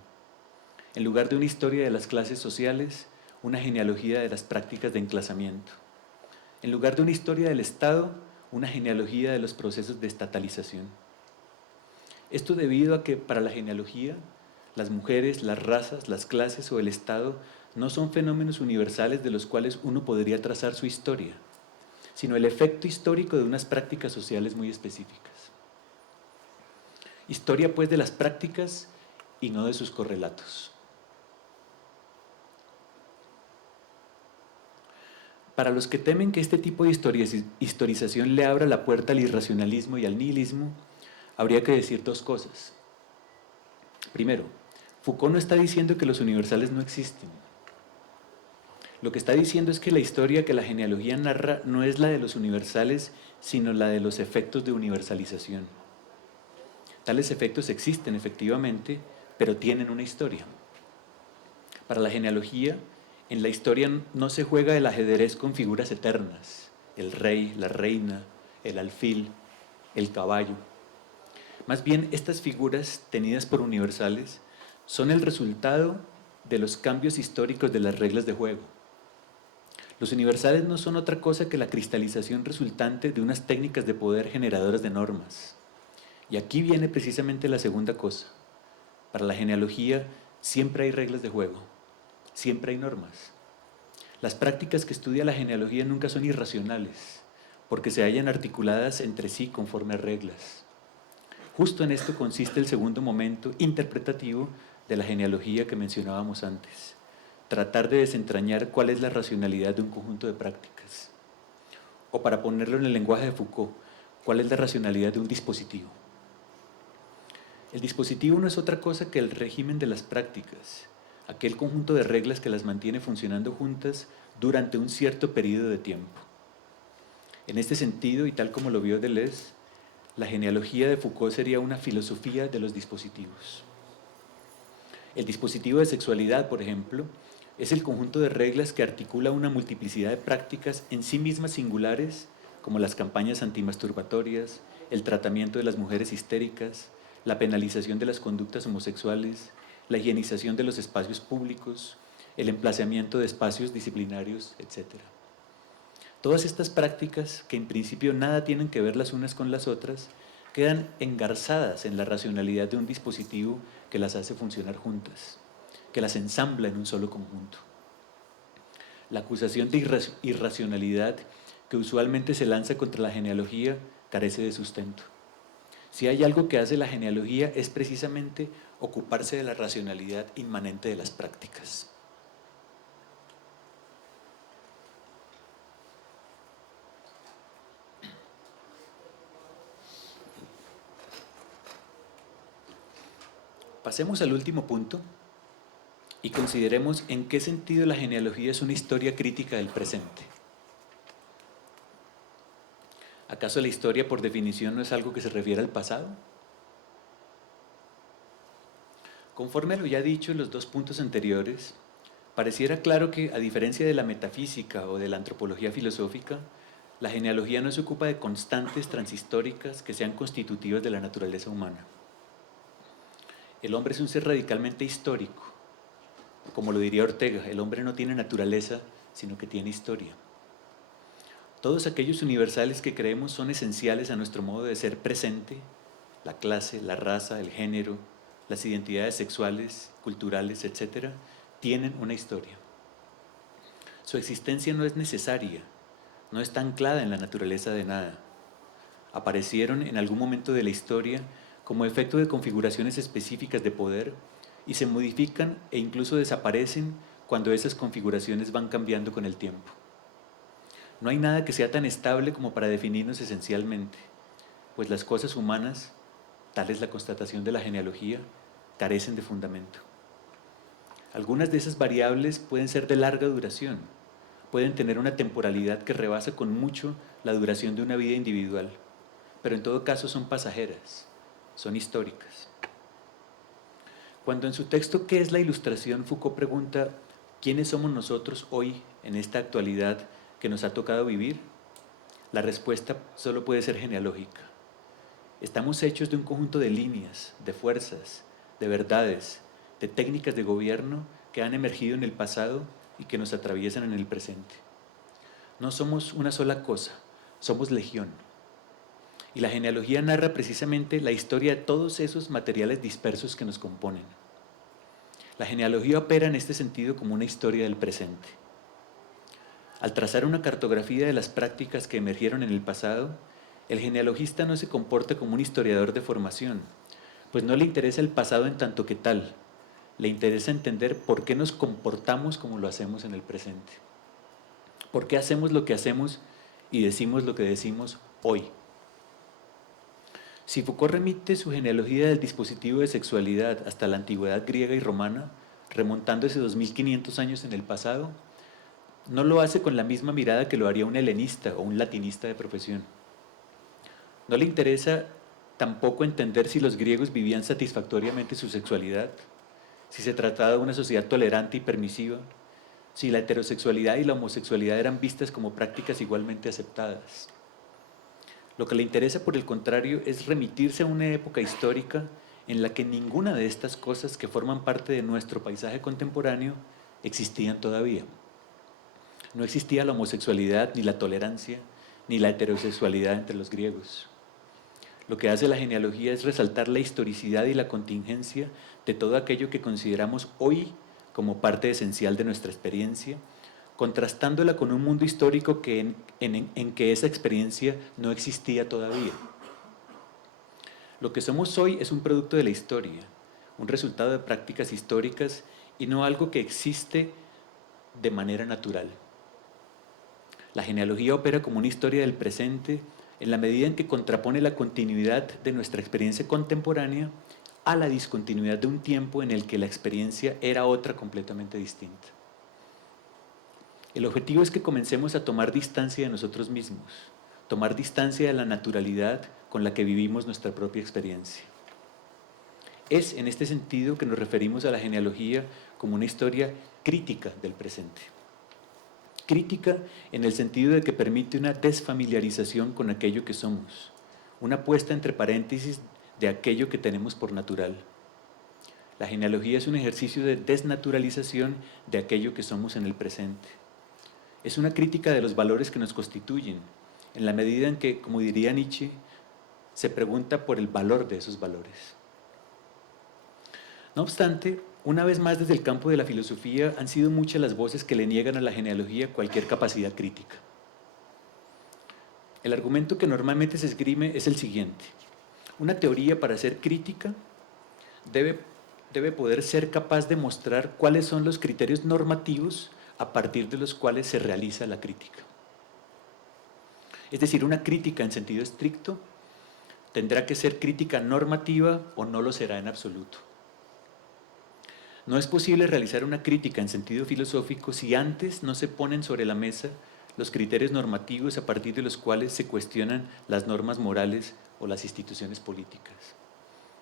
En lugar de una historia de las clases sociales, una genealogía de las prácticas de enclasamiento. En lugar de una historia del Estado, una genealogía de los procesos de estatalización. Esto debido a que para la genealogía, las mujeres, las razas, las clases o el Estado no son fenómenos universales de los cuales uno podría trazar su historia, sino el efecto histórico de unas prácticas sociales muy específicas. Historia pues de las prácticas y no de sus correlatos. Para los que temen que este tipo de historización le abra la puerta al irracionalismo y al nihilismo, habría que decir dos cosas. Primero, Foucault no está diciendo que los universales no existen. Lo que está diciendo es que la historia que la genealogía narra no es la de los universales, sino la de los efectos de universalización. Tales efectos existen efectivamente, pero tienen una historia. Para la genealogía, en la historia no se juega el ajedrez con figuras eternas, el rey, la reina, el alfil, el caballo. Más bien, estas figuras, tenidas por universales, son el resultado de los cambios históricos de las reglas de juego. Los universales no son otra cosa que la cristalización resultante de unas técnicas de poder generadoras de normas. Y aquí viene precisamente la segunda cosa. Para la genealogía siempre hay reglas de juego, siempre hay normas. Las prácticas que estudia la genealogía nunca son irracionales, porque se hallan articuladas entre sí conforme a reglas. Justo en esto consiste el segundo momento interpretativo de la genealogía que mencionábamos antes. Tratar de desentrañar cuál es la racionalidad de un conjunto de prácticas. O para ponerlo en el lenguaje de Foucault, cuál es la racionalidad de un dispositivo. El dispositivo no es otra cosa que el régimen de las prácticas, aquel conjunto de reglas que las mantiene funcionando juntas durante un cierto periodo de tiempo. En este sentido, y tal como lo vio Deleuze, la genealogía de Foucault sería una filosofía de los dispositivos. El dispositivo de sexualidad, por ejemplo, es el conjunto de reglas que articula una multiplicidad de prácticas en sí mismas singulares, como las campañas antimasturbatorias, el tratamiento de las mujeres histéricas, la penalización de las conductas homosexuales, la higienización de los espacios públicos, el emplazamiento de espacios disciplinarios, etc. Todas estas prácticas, que en principio nada tienen que ver las unas con las otras, quedan engarzadas en la racionalidad de un dispositivo que las hace funcionar juntas, que las ensambla en un solo conjunto. La acusación de irracionalidad que usualmente se lanza contra la genealogía carece de sustento. Si hay algo que hace la genealogía es precisamente ocuparse de la racionalidad inmanente de las prácticas. Pasemos al último punto y consideremos en qué sentido la genealogía es una historia crítica del presente. ¿Acaso la historia por definición no es algo que se refiere al pasado? Conforme a lo ya dicho en los dos puntos anteriores, pareciera claro que, a diferencia de la metafísica o de la antropología filosófica, la genealogía no se ocupa de constantes transhistóricas que sean constitutivas de la naturaleza humana. El hombre es un ser radicalmente histórico. Como lo diría Ortega, el hombre no tiene naturaleza, sino que tiene historia. Todos aquellos universales que creemos son esenciales a nuestro modo de ser presente, la clase, la raza, el género, las identidades sexuales, culturales, etc., tienen una historia. Su existencia no es necesaria, no está anclada en la naturaleza de nada. Aparecieron en algún momento de la historia como efecto de configuraciones específicas de poder y se modifican e incluso desaparecen cuando esas configuraciones van cambiando con el tiempo. No hay nada que sea tan estable como para definirnos esencialmente, pues las cosas humanas, tal es la constatación de la genealogía, carecen de fundamento. Algunas de esas variables pueden ser de larga duración, pueden tener una temporalidad que rebasa con mucho la duración de una vida individual, pero en todo caso son pasajeras, son históricas. Cuando en su texto ¿Qué es la ilustración?, Foucault pregunta ¿quiénes somos nosotros hoy en esta actualidad que nos ha tocado vivir? La respuesta solo puede ser genealógica. Estamos hechos de un conjunto de líneas, de fuerzas, de verdades, de técnicas de gobierno que han emergido en el pasado y que nos atraviesan en el presente. No somos una sola cosa, somos legión. Y la genealogía narra precisamente la historia de todos esos materiales dispersos que nos componen. La genealogía opera en este sentido como una historia del presente. Al trazar una cartografía de las prácticas que emergieron en el pasado, el genealogista no se comporta como un historiador de formación, pues no le interesa el pasado en tanto que tal, le interesa entender por qué nos comportamos como lo hacemos en el presente. ¿Por qué hacemos lo que hacemos y decimos lo que decimos hoy? Si Foucault remite su genealogía del dispositivo de sexualidad hasta la antigüedad griega y romana, remontándose 2500 años en el pasado, no lo hace con la misma mirada que lo haría un helenista o un latinista de profesión. No le interesa tampoco entender si los griegos vivían satisfactoriamente su sexualidad, si se trataba de una sociedad tolerante y permisiva, si la heterosexualidad y la homosexualidad eran vistas como prácticas igualmente aceptadas. Lo que le interesa, por el contrario, es remitirse a una época histórica en la que ninguna de estas cosas que forman parte de nuestro paisaje contemporáneo existían todavía. No existía la homosexualidad, ni la tolerancia, ni la heterosexualidad entre los griegos. Lo que hace la genealogía es resaltar la historicidad y la contingencia de todo aquello que consideramos hoy como parte esencial de nuestra experiencia, contrastándola con un mundo histórico en que esa experiencia no existía todavía. Lo que somos hoy es un producto de la historia, un resultado de prácticas históricas y no algo que existe de manera natural. La genealogía opera como una historia del presente en la medida en que contrapone la continuidad de nuestra experiencia contemporánea a la discontinuidad de un tiempo en el que la experiencia era otra completamente distinta. El objetivo es que comencemos a tomar distancia de nosotros mismos, tomar distancia de la naturalidad con la que vivimos nuestra propia experiencia. Es en este sentido que nos referimos a la genealogía como una historia crítica del presente. Crítica en el sentido de que permite una desfamiliarización con aquello que somos, una puesta entre paréntesis de aquello que tenemos por natural. La genealogía es un ejercicio de desnaturalización de aquello que somos en el presente. Es una crítica de los valores que nos constituyen, en la medida en que, como diría Nietzsche, se pregunta por el valor de esos valores. No obstante, una vez más desde el campo de la filosofía han sido muchas las voces que le niegan a la genealogía cualquier capacidad crítica. El argumento que normalmente se esgrime es el siguiente: una teoría, para ser crítica, debe poder ser capaz de mostrar cuáles son los criterios normativos a partir de los cuales se realiza la crítica. Es decir, una crítica en sentido estricto tendrá que ser crítica normativa o no lo será en absoluto. No es posible realizar una crítica en sentido filosófico si antes no se ponen sobre la mesa los criterios normativos a partir de los cuales se cuestionan las normas morales o las instituciones políticas.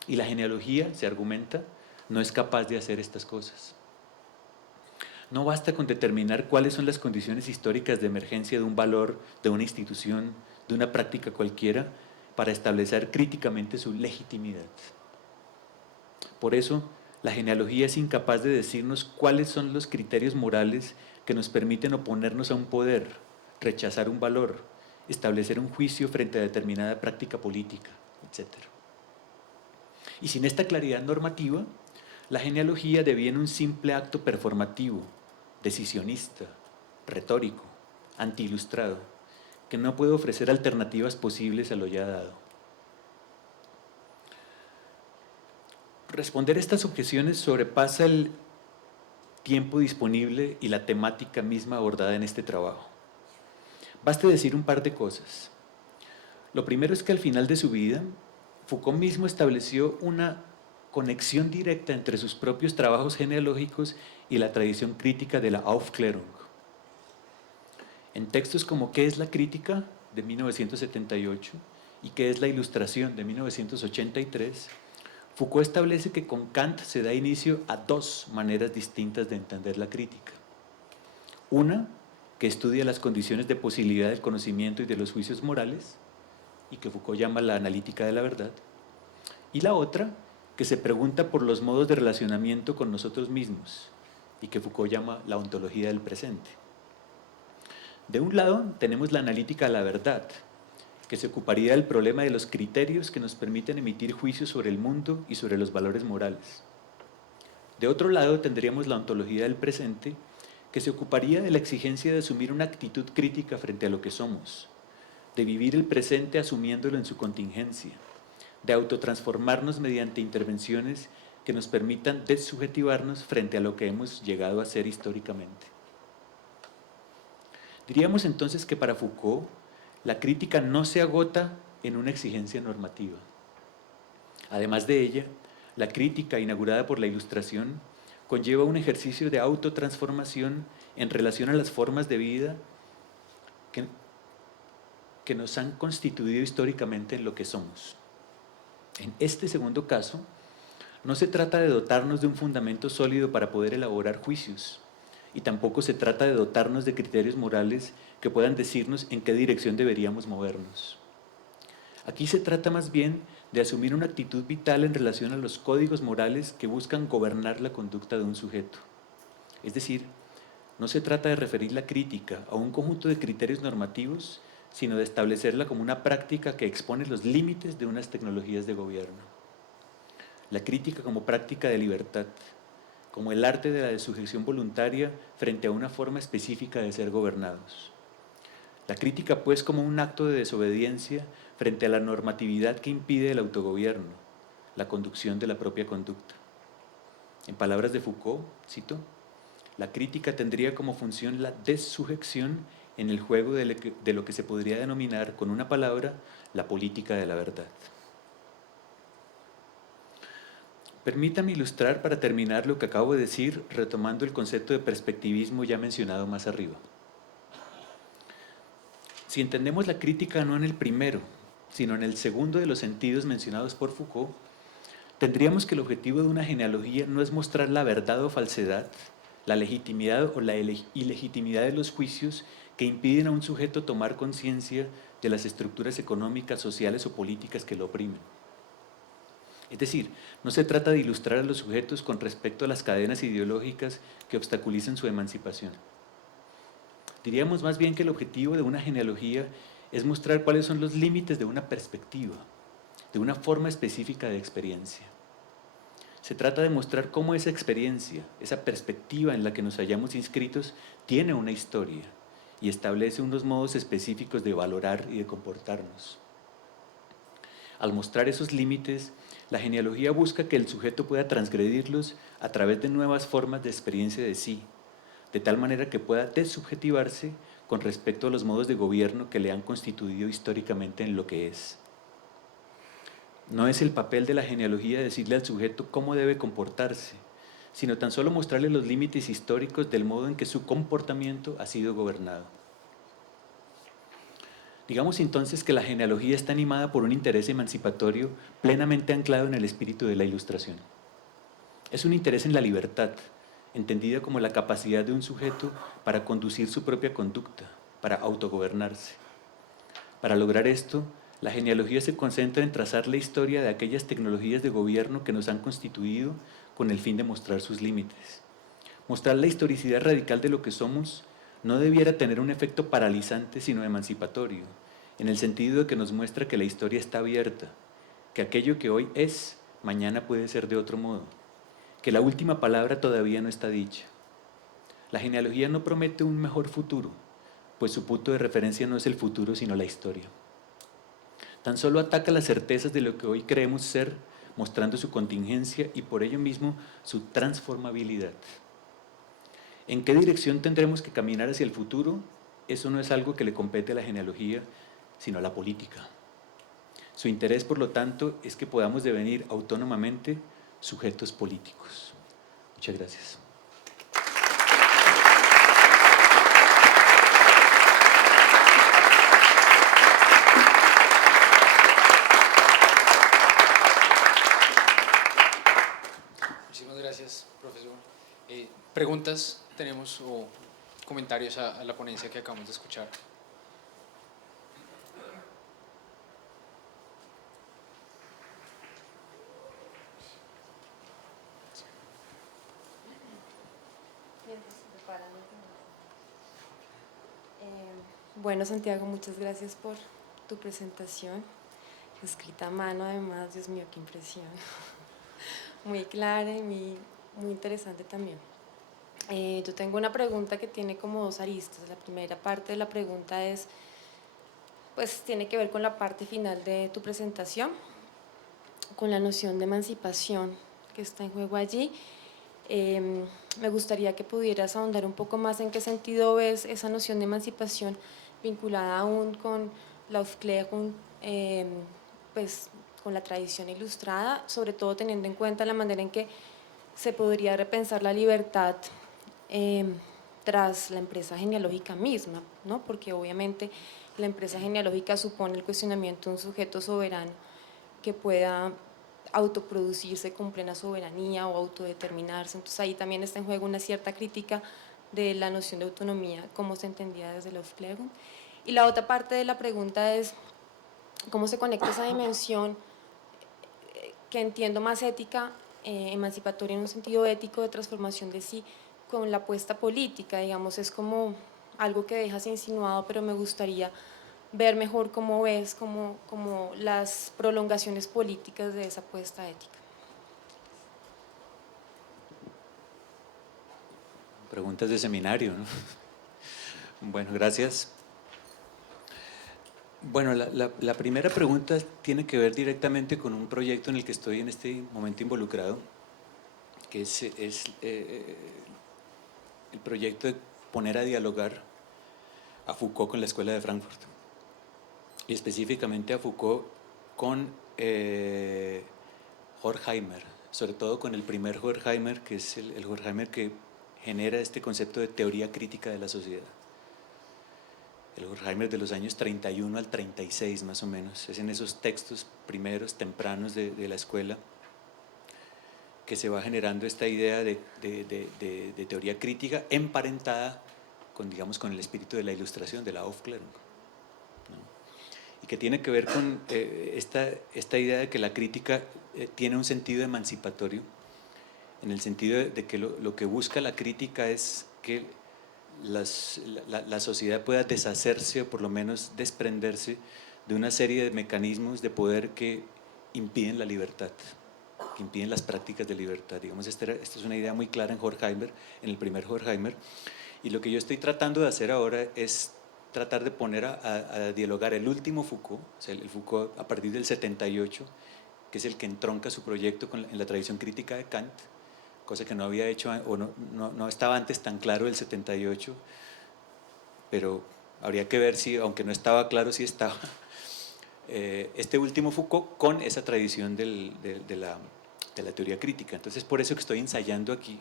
Y la genealogía, se argumenta, no es capaz de hacer estas cosas. No basta con determinar cuáles son las condiciones históricas de emergencia de un valor, de una institución, de una práctica cualquiera, para establecer críticamente su legitimidad. Por eso, la genealogía es incapaz de decirnos cuáles son los criterios morales que nos permiten oponernos a un poder, rechazar un valor, establecer un juicio frente a determinada práctica política, etc. Y sin esta claridad normativa, la genealogía deviene un simple acto performativo, decisionista, retórico, antiilustrado, que no puede ofrecer alternativas posibles a lo ya dado. Responder estas objeciones sobrepasa el tiempo disponible y la temática misma abordada en este trabajo. Baste decir un par de cosas. Lo primero es que al final de su vida, Foucault mismo estableció una conexión directa entre sus propios trabajos genealógicos y la tradición crítica de la Aufklärung. En textos como ¿Qué es la crítica?, de 1978, y ¿Qué es la ilustración?, de 1983, Foucault establece que con Kant se da inicio a dos maneras distintas de entender la crítica. Una, que estudia las condiciones de posibilidad del conocimiento y de los juicios morales, y que Foucault llama la analítica de la verdad. Y la otra, que se pregunta por los modos de relacionamiento con nosotros mismos, y que Foucault llama la ontología del presente. De un lado tenemos la analítica de la verdad, que se ocuparía del problema de los criterios que nos permiten emitir juicios sobre el mundo y sobre los valores morales. De otro lado tendríamos la ontología del presente, que se ocuparía de la exigencia de asumir una actitud crítica frente a lo que somos, de vivir el presente asumiéndolo en su contingencia, de autotransformarnos mediante intervenciones que nos permitan desubjetivarnos frente a lo que hemos llegado a ser históricamente. Diríamos entonces que para Foucault, la crítica no se agota en una exigencia normativa. Además de ella, la crítica inaugurada por la Ilustración conlleva un ejercicio de autotransformación en relación a las formas de vida que nos han constituido históricamente en lo que somos. En este segundo caso, no se trata de dotarnos de un fundamento sólido para poder elaborar juicios, y tampoco se trata de dotarnos de criterios morales que puedan decirnos en qué dirección deberíamos movernos. Aquí se trata más bien de asumir una actitud vital en relación a los códigos morales que buscan gobernar la conducta de un sujeto. Es decir, no se trata de referir la crítica a un conjunto de criterios normativos, sino de establecerla como una práctica que expone los límites de unas tecnologías de gobierno. La crítica como práctica de libertad, como el arte de la desujeción voluntaria frente a una forma específica de ser gobernados. La crítica, pues, como un acto de desobediencia frente a la normatividad que impide el autogobierno, la conducción de la propia conducta. En palabras de Foucault, cito, la crítica tendría como función la desujeción en el juego de lo que se podría denominar con una palabra la política de la verdad. Permítame ilustrar para terminar lo que acabo de decir retomando el concepto de perspectivismo ya mencionado más arriba. Si entendemos la crítica no en el primero, sino en el segundo de los sentidos mencionados por Foucault, tendríamos que el objetivo de una genealogía no es mostrar la verdad o falsedad, la legitimidad o la ilegitimidad de los juicios que impiden a un sujeto tomar conciencia de las estructuras económicas, sociales o políticas que lo oprimen. Es decir, no se trata de ilustrar a los sujetos con respecto a las cadenas ideológicas que obstaculizan su emancipación. Diríamos más bien que el objetivo de una genealogía es mostrar cuáles son los límites de una perspectiva, de una forma específica de experiencia. Se trata de mostrar cómo esa experiencia, esa perspectiva en la que nos hallamos inscritos, tiene una historia y establece unos modos específicos de valorar y de comportarnos. Al mostrar esos límites, la genealogía busca que el sujeto pueda transgredirlos a través de nuevas formas de experiencia de sí, de tal manera que pueda desubjetivarse con respecto a los modos de gobierno que le han constituido históricamente en lo que es. No es el papel de la genealogía decirle al sujeto cómo debe comportarse, sino tan solo mostrarle los límites históricos del modo en que su comportamiento ha sido gobernado. Digamos entonces que la genealogía está animada por un interés emancipatorio plenamente anclado en el espíritu de la Ilustración. Es un interés en la libertad, entendida como la capacidad de un sujeto para conducir su propia conducta, para autogobernarse. Para lograr esto, la genealogía se concentra en trazar la historia de aquellas tecnologías de gobierno que nos han constituido con el fin de mostrar sus límites. Mostrar la historicidad radical de lo que somos no debiera tener un efecto paralizante, sino emancipatorio, en el sentido de que nos muestra que la historia está abierta, que aquello que hoy es, mañana puede ser de otro modo, que la última palabra todavía no está dicha. La genealogía no promete un mejor futuro, pues su punto de referencia no es el futuro, sino la historia. Tan solo ataca las certezas de lo que hoy creemos ser mostrando su contingencia y por ello mismo su transformabilidad. ¿En qué dirección tendremos que caminar hacia el futuro? Eso no es algo que le compete a la genealogía, sino a la política. Su interés, por lo tanto, es que podamos devenir autónomamente sujetos políticos. Muchas gracias. Muchísimas gracias, profesor. ¿Preguntas tenemos o comentarios a la ponencia que acabamos de escuchar? Bueno, Santiago, muchas gracias por tu presentación, escrita a mano además, Dios mío, qué impresión, muy clara y muy interesante también. Yo tengo una pregunta que tiene como dos aristas. La primera parte de la pregunta es, pues tiene que ver con la parte final de tu presentación, con la noción de emancipación que está en juego allí. Me gustaría que pudieras ahondar un poco más en qué sentido ves esa noción de emancipación vinculada aún con la Aufklärung, pues con la tradición ilustrada, sobre todo teniendo en cuenta la manera en que se podría repensar la libertad tras la empresa genealógica misma, ¿no? Porque obviamente la empresa genealógica supone el cuestionamiento de un sujeto soberano que pueda autoproducirse con plena soberanía o autodeterminarse. Entonces ahí también está en juego una cierta crítica de la noción de autonomía, como se entendía desde la Aufklärung. Y la otra parte de la pregunta es cómo se conecta esa dimensión que entiendo más ética, emancipatoria en un sentido ético de transformación de sí, con la apuesta política, digamos, es como algo que dejas insinuado, pero me gustaría ver mejor cómo ves como las prolongaciones políticas de esa apuesta ética. Preguntas de seminario, ¿no? Bueno, gracias. Bueno, la primera pregunta tiene que ver directamente con un proyecto en el que estoy en este momento involucrado, que es el proyecto de poner a dialogar a Foucault con la Escuela de Frankfurt, y específicamente a Foucault con Horkheimer, sobre todo con el primer Horkheimer, que es el Horkheimer que genera este concepto de teoría crítica de la sociedad. El Horkheimer de los años 31 al 36 más o menos, es en esos textos primeros, tempranos de la escuela, que se va generando esta idea de teoría crítica emparentada con, digamos, con el espíritu de la ilustración, de la Aufklärung, ¿no? Y que tiene que ver con esta idea de que la crítica tiene un sentido emancipatorio, en el sentido de que lo que busca la crítica es que la sociedad pueda deshacerse o por lo menos desprenderse de una serie de mecanismos de poder que impiden la libertad, que impiden las prácticas de libertad. Digamos, esta es una idea muy clara en Horkheimer, en el primer Horkheimer, y lo que yo estoy tratando de hacer ahora es tratar de poner a dialogar el último Foucault, o sea, el Foucault a partir del 78, que es el que entronca su proyecto en la tradición crítica de Kant, cosa que no había hecho o no estaba antes tan claro el 78, pero habría que ver si, aunque no estaba claro si estaba, este último Foucault con esa tradición de la teoría crítica. Entonces, por eso que estoy ensayando aquí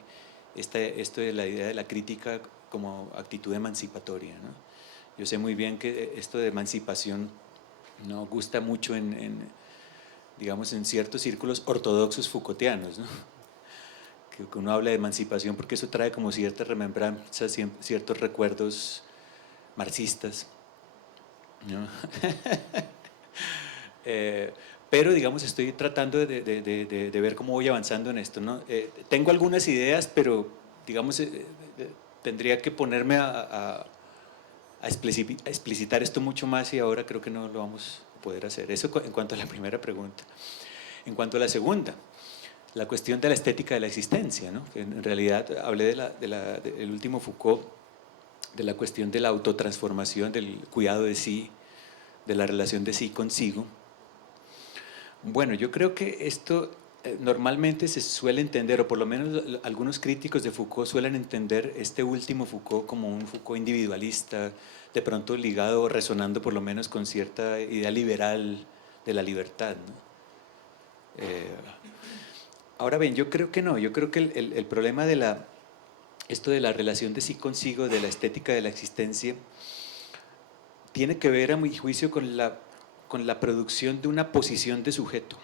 esto de la idea de la crítica como actitud emancipatoria, ¿no? Yo sé muy bien que esto de emancipación no gusta mucho digamos, en ciertos círculos ortodoxos Foucaultianos, ¿no? Que uno habla de emancipación porque eso trae como ciertas remembranzas, ciertos recuerdos marxistas, ¿no? Pero digamos estoy tratando de ver cómo voy avanzando en esto, ¿no? Tengo algunas ideas, pero digamos tendría que ponerme a explicitar esto mucho más y ahora creo que no lo vamos a poder hacer. Eso en cuanto a la primera pregunta. En cuanto a la segunda, la cuestión de la estética de la existencia, ¿no? En realidad hablé del último Foucault, de la cuestión de la autotransformación, del cuidado de sí, de la relación de sí consigo. Bueno, yo creo que esto normalmente se suele entender, o por lo menos algunos críticos de Foucault suelen entender este último Foucault como un Foucault individualista, de pronto ligado o resonando por lo menos con cierta idea liberal de la libertad, ¿no? Ahora bien, yo creo que no, yo creo que el problema de esto de la relación de sí consigo, de la estética de la existencia, tiene que ver, a mi juicio, con la producción de una posición de sujeto.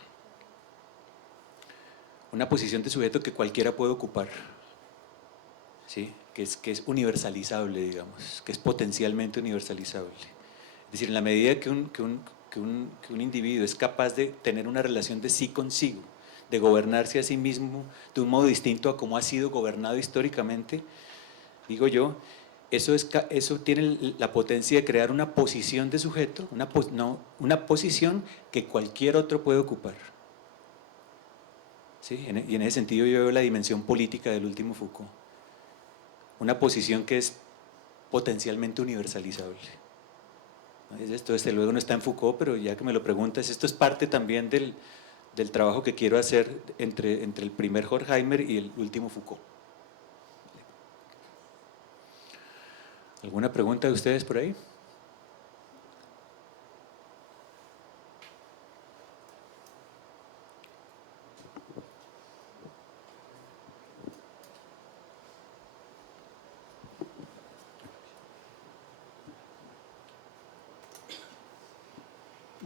Una posición de sujeto que cualquiera puede ocupar, ¿sí? que es universalizable, digamos, que es potencialmente universalizable. Es decir, en la medida que un individuo es capaz de tener una relación de sí consigo, de gobernarse a sí mismo de un modo distinto a cómo ha sido gobernado históricamente, digo yo, eso tiene la potencia de crear una posición de sujeto, una posición que cualquier otro puede ocupar. ¿Sí? Y en ese sentido yo veo la dimensión política del último Foucault. Una posición que es potencialmente universalizable. Esto desde luego no está en Foucault, pero ya que me lo preguntas, esto es parte también del trabajo que quiero hacer entre el primer Horkheimer y el último Foucault. ¿Alguna pregunta de ustedes por ahí?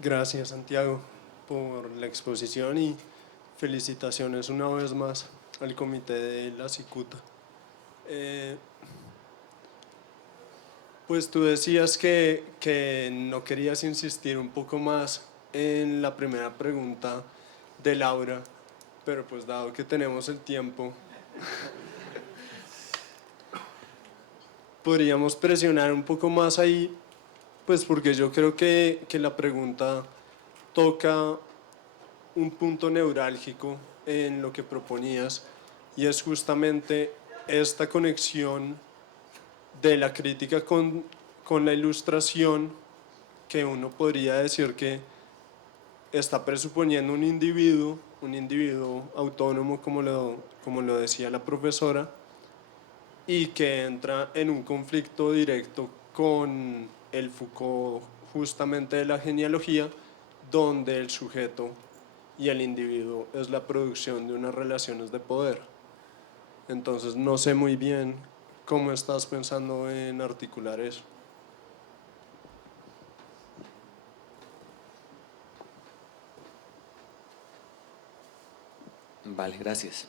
Gracias, Santiago, por la exposición y felicitaciones una vez más al comité de la Cicuta. Pues tú decías que no querías insistir un poco más en la primera pregunta de Laura, pero pues dado que tenemos el tiempo, podríamos presionar un poco más ahí, pues porque yo creo que la pregunta toca un punto neurálgico en lo que proponías, y es justamente esta conexión de la crítica con la ilustración, que uno podría decir que está presuponiendo un individuo autónomo, como lo decía la profesora, y que entra en un conflicto directo con el Foucault justamente de la genealogía, donde el sujeto y el individuo es la producción de unas relaciones de poder. Entonces no sé muy bien cómo estás pensando en articular eso. Vale, gracias.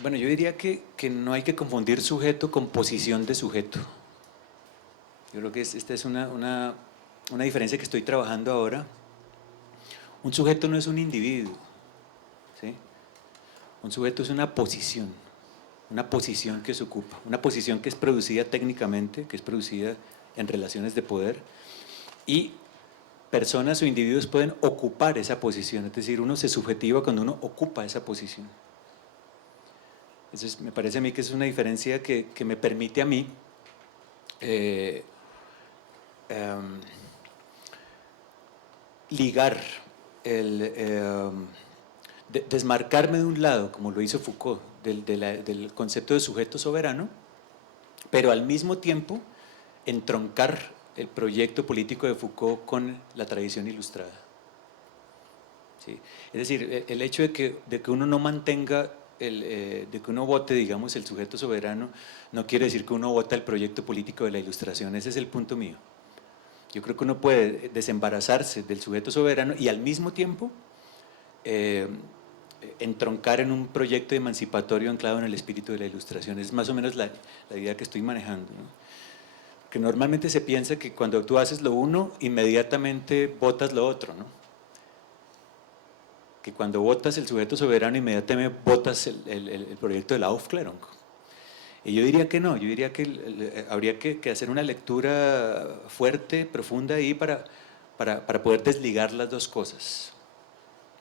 Bueno, yo diría que no hay que confundir sujeto con posición de sujeto. Yo creo que esta es una diferencia que estoy trabajando ahora. Un sujeto no es un individuo, ¿sí? Un sujeto es una posición que se ocupa, una posición que es producida técnicamente, que es producida en relaciones de poder, y personas o individuos pueden ocupar esa posición, es decir, uno se subjetiva cuando uno ocupa esa posición. Entonces, me parece a mí que es una diferencia que me permite a mí ligar, desmarcarme de un lado, como lo hizo Foucault, del concepto de sujeto soberano, pero al mismo tiempo entroncar el proyecto político de Foucault con la tradición ilustrada. ¿Sí? Es decir, el hecho de que uno no mantenga, de que uno vote, digamos, el sujeto soberano, no quiere decir que uno vota el proyecto político de la ilustración. Ese es el punto mío. Yo creo que uno puede desembarazarse del sujeto soberano y al mismo tiempo entroncar en un proyecto emancipatorio anclado en el espíritu de la ilustración. Es más o menos la idea que estoy manejando, ¿no? Que normalmente se piensa que cuando tú haces lo uno, inmediatamente votas lo otro, ¿no? Que cuando votas el sujeto soberano, inmediatamente votas el proyecto de la Aufklärung. Y yo diría que no, yo diría que habría que hacer una lectura fuerte, profunda ahí para poder desligar las dos cosas,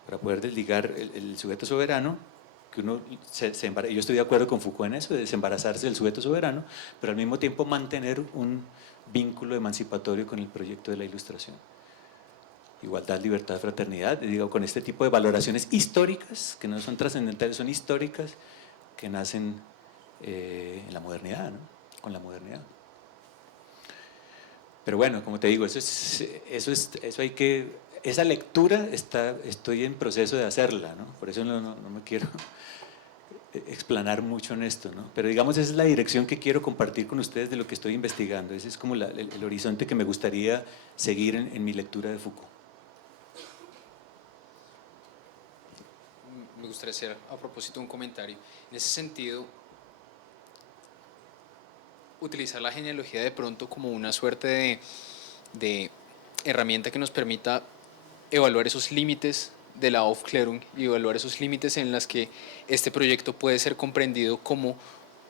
para poder desligar el sujeto soberano, que uno yo estoy de acuerdo con Foucault en eso, de desembarazarse del sujeto soberano, pero al mismo tiempo mantener un vínculo emancipatorio con el proyecto de la ilustración. igualdad, libertad, fraternidad, digo, con este tipo de valoraciones históricas, que no son trascendentales, son históricas, que nacen en la modernidad, ¿no? Con la modernidad. Pero bueno, como te digo, eso hay que, esa lectura estoy en proceso de hacerla, ¿no? Por eso no me quiero explanar mucho en esto, ¿no? Pero digamos, esa es la dirección que quiero compartir con ustedes de lo que estoy investigando. Ese es como el horizonte que me gustaría seguir en mi lectura de Foucault. Me gustaría hacer a propósito un comentario. En ese sentido, utilizar la genealogía de pronto como una suerte de herramienta que nos permita evaluar esos límites de la Aufklärung y evaluar esos límites en las que este proyecto puede ser comprendido como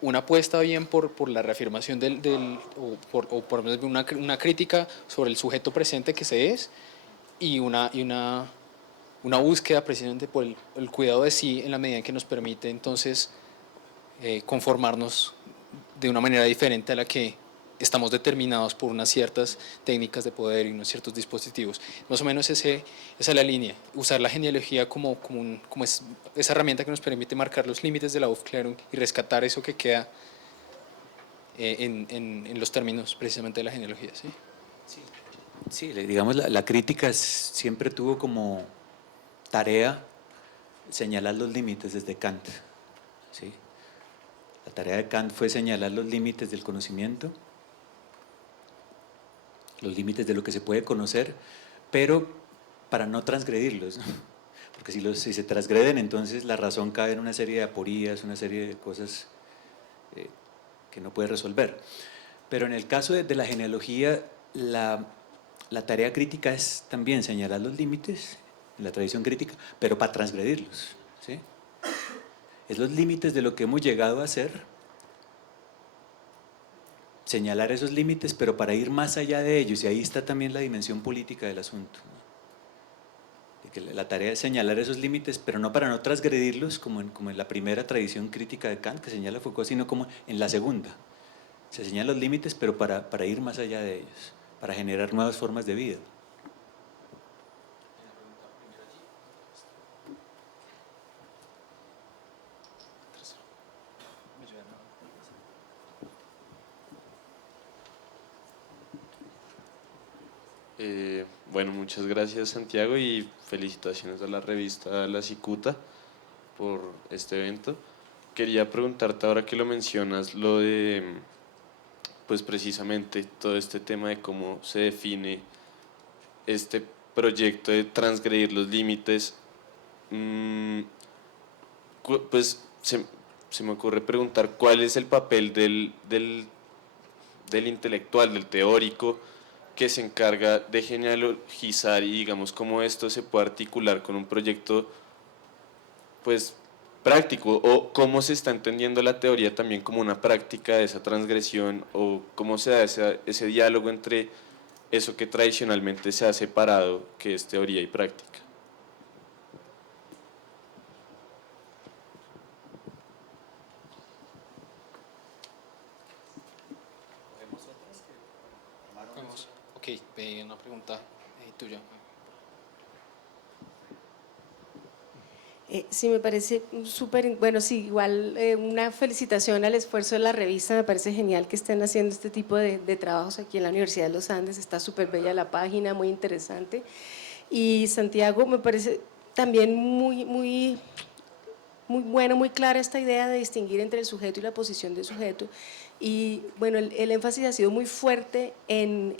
una apuesta bien por la reafirmación o por una crítica sobre el sujeto presente que se es y una búsqueda precisamente por el cuidado de sí en la medida en que nos permite entonces conformarnos de una manera diferente a la que estamos determinados por unas ciertas técnicas de poder y unos ciertos dispositivos. Más o menos esa es la línea, usar la genealogía como esa herramienta que nos permite marcar los límites de la Aufklärung y rescatar eso que queda en los términos precisamente de la genealogía. ¿Sí? Sí, digamos, la crítica siempre tuvo como tarea señalar los límites desde Kant, ¿sí? La tarea de Kant fue señalar los límites del conocimiento, los límites de lo que se puede conocer, pero para no transgredirlos, ¿no? Porque si se transgreden, entonces la razón cae en una serie de aporías, una serie de cosas que no puede resolver. Pero en el caso de la genealogía, la tarea crítica es también señalar los límites, en la tradición crítica, pero para transgredirlos, ¿sí? Es los límites de lo que hemos llegado a ser, señalar esos límites, pero para ir más allá de ellos, y ahí está también la dimensión política del asunto, ¿no? Que la tarea es señalar esos límites, pero no para no transgredirlos como en la primera tradición crítica de Kant que señala Foucault, sino como en la segunda. Se señalan los límites, pero para ir más allá de ellos, para generar nuevas formas de vida. Bueno, muchas gracias Santiago y felicitaciones a la revista La Cicuta por este evento. Quería preguntarte ahora que lo mencionas, lo de, pues precisamente todo este tema de cómo se define este proyecto de transgredir los límites, pues se me ocurre preguntar cuál es el papel del intelectual, del teórico, que se encarga de genealogizar y digamos cómo esto se puede articular con un proyecto pues práctico, o cómo se está entendiendo la teoría también como una práctica de esa transgresión, o cómo se da ese diálogo entre eso que tradicionalmente se ha separado, que es teoría y práctica. Ok, una pregunta tuya. Sí, me parece súper, bueno, sí, igual una felicitación al esfuerzo de la revista, me parece genial que estén haciendo este tipo de trabajos aquí en la Universidad de los Andes, está súper bella la página, muy interesante. Y Santiago, me parece también muy bueno, muy clara esta idea de distinguir entre el sujeto y la posición del sujeto. Y bueno, el énfasis ha sido muy fuerte en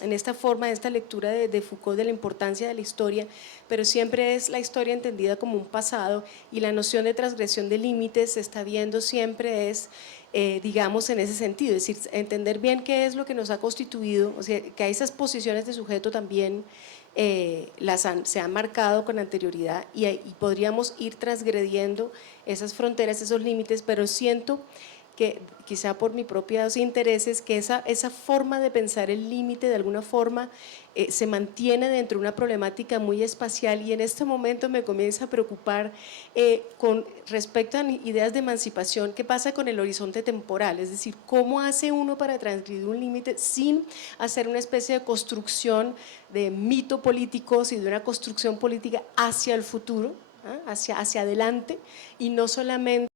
esta forma, en esta lectura de Foucault, de la importancia de la historia, pero siempre es la historia entendida como un pasado, y la noción de transgresión de límites se está viendo siempre es, digamos, en ese sentido, es decir, entender bien qué es lo que nos ha constituido, o sea, que esas posiciones de sujeto también se han marcado con anterioridad, y podríamos ir transgrediendo esas fronteras, esos límites, pero siento que quizá por mis propios intereses, que esa forma de pensar el límite de alguna forma se mantiene dentro de una problemática muy espacial, y en este momento me comienza a preocupar con respecto a ideas de emancipación, qué pasa con el horizonte temporal, es decir, cómo hace uno para transgredir un límite sin hacer una especie de construcción de mito políticos y de una construcción política hacia el futuro, hacia adelante, y no solamente